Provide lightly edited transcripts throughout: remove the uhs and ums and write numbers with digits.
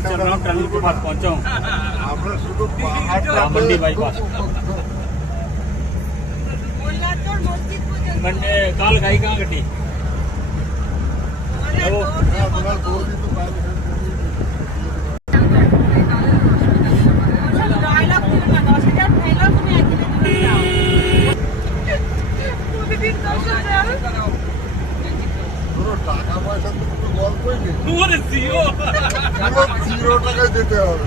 चल रहा हूँ, टनल के पास पहुँचा हूँ, मंडी बाईपास। मंडे काल गाई कहाँ कटी? টাকা পয়সা তো কোনো গল্পই নেই, জিরো টাকায় দিতে হবে।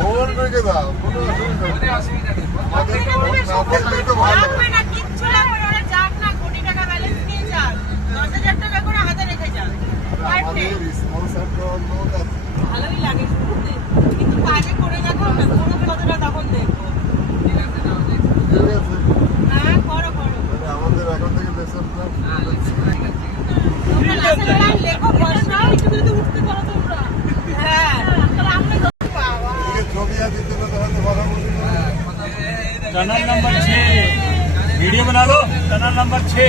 ফোন রেখে দাও, কোনো অসুবিধা নেই। আমাদের ফোন না থাকলে তো ভালো। আমাদের স্পন্সর লোক আছে। ভালোই লাগে শুনতে, কিন্তু কাজে করে দেখো না, কোনো কতটা তখন দেখবো। ঠিক আছে, হ্যাঁ করো করো। আমাদের এখন থেকে লেসন প্ল্যান লেখো প্রশ্ন একটু উঠতে পারো তোমরা। হ্যাঁ ছবি দিতে হয়তো কথা বলতে। टनल नंबर 6 वीडियो बना लो। टनल नंबर 6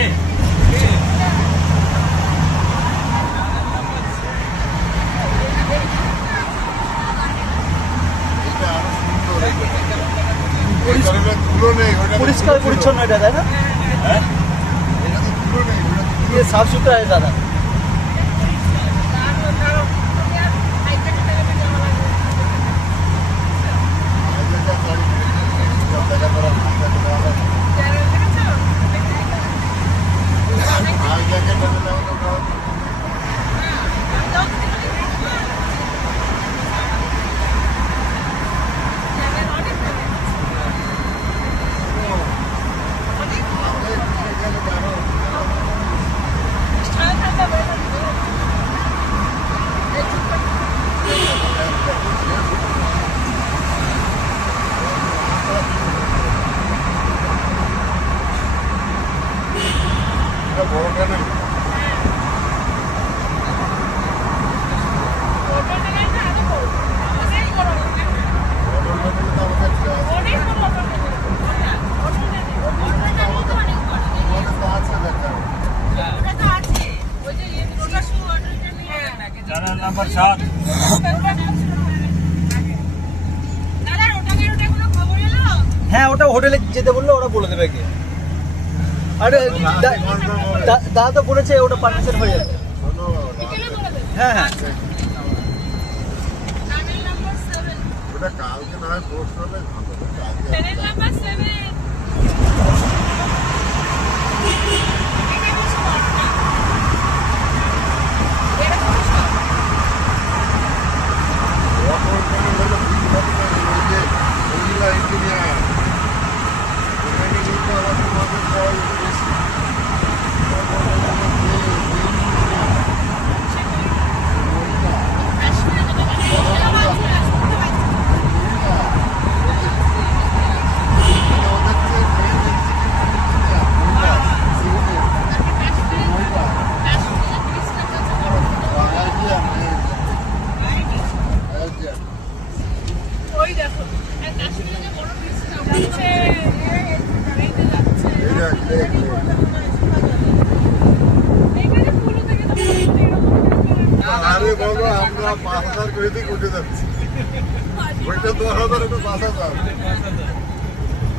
পরিষ্কার পরিচ্ছন্ন এটা, তাই না? সাফ সুতরা है दादा। टनल नंबर 7 হ্যাঁ, ওটা হোটেলে যেতে বললো, ওরা বলে দেবে কি। আরে দাদা তো বলেছে ওটা পারমিশন হয়ে যাবে। হ্যাঁ হ্যাঁ, ওটা কালকে না হয় পোস্ট হবে। আরে বাবা, আমরা 5000 করে দিয়ে উঠে যাচ্ছি। ওইটা 2000 একটু 5000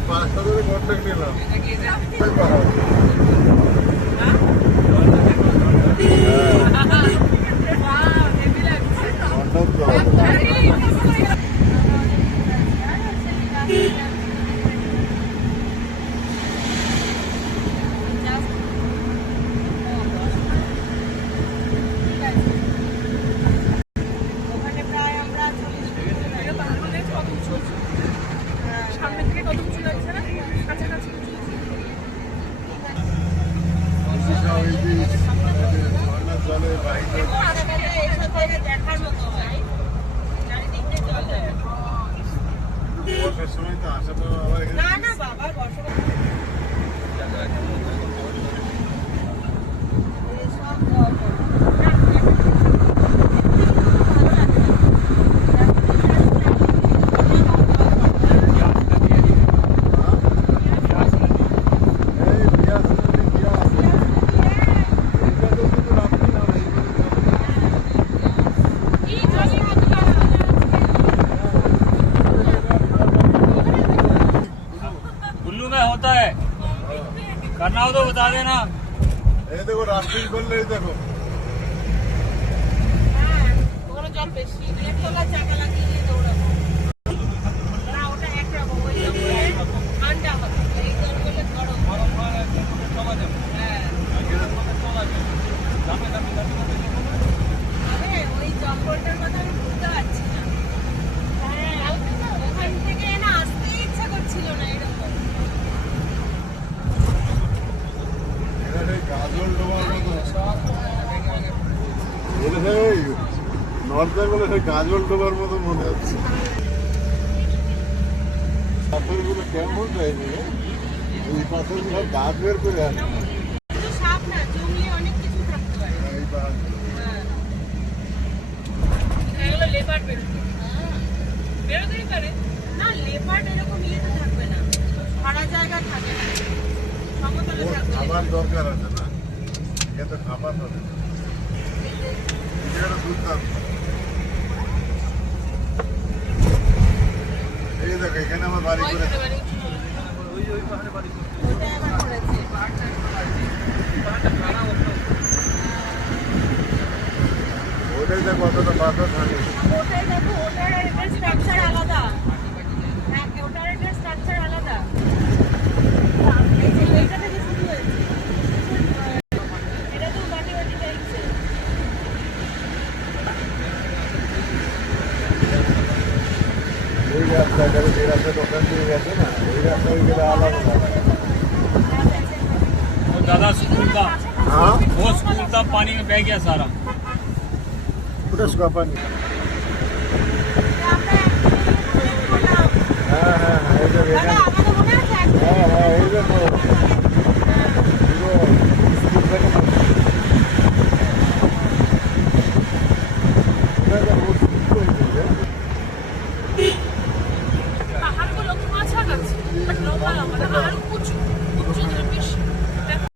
5,000 কন্ট্যাক্ট নিলাম। সামনে থেকে কত কিছু লাগছে না, কাছাকাছি দেখার মতো হয়, চারিদিক দিয়ে চলে। বর্ষার সময় তো আসা তো আবার না না বাবা, বর্ষা करना हो तो बता देना। এই দেখো রাফটিং করলে এই দেখো হ্যাঁ ওখানে জল বেশি একতলা চাকা লাগিয়ে দিয়ে দৌড়াবো না ওটা একরকম ওই ঠান্ডা হবে এই জলগুলো গরম হ্যাঁ আরে ওই জঙ্গলটার কথা আমি বুঝতে পারছি না হ্যাঁ ওখান থেকে না আসতে ইচ্ছা করছিল না এরকম এটা সেই গাজল ডোবার মতো এটা সেই নর্থ বেঙ্গলের সেই গাজল ডোবার মতো মনে হচ্ছে পাথরগুলো কেমন যায়নি এই পাথরগুলো দাঁত বের করে আসে শুধু সাপ না জঙ্গলে অনেক কিছু থাকতে পারে এই পাহাড় এগুলো লেপার্ড বেরোতেই পারে না লেপার্ড এরকম ইয়েতে থাকবে না সারা জায়গা থাকে না সমতলে ওর থাকবে খাবার দরকার আছে না এ তো খাবার হবে এটা দুর্দান্ত এই দেখো এখানে আমার বাড়ি ওই করে ঘরে বাড়ি ওটা আবার করেছে ওটাই দেখো অতটা পাথর থাকে ওটাই দেখো ওটার একটা স্ট্রাকচার আলাদা হ্যাঁ ওটার একটা স্ট্রাকচার আলাদা এই যে এইটা থেকে শুরু হয়েছে এটা তো বাটি বাটি চাইছে ওই রাস্তাটা যে রাস্তা দোকান দিয়ে গেছে না ওই রাস্তায় গেলে আলাদা वो दादा स्कूल का, হ্যাঁ वो स्कूल का पानी में बह गया सारा। ওটা সুকাপানি আমরা একদম হ্যাঁ হ্যাঁ হ্যাঁ এই দেখো দাদা এখানে আমাদের মনে আছে হ্যাঁ হ্যাঁ এই দেখো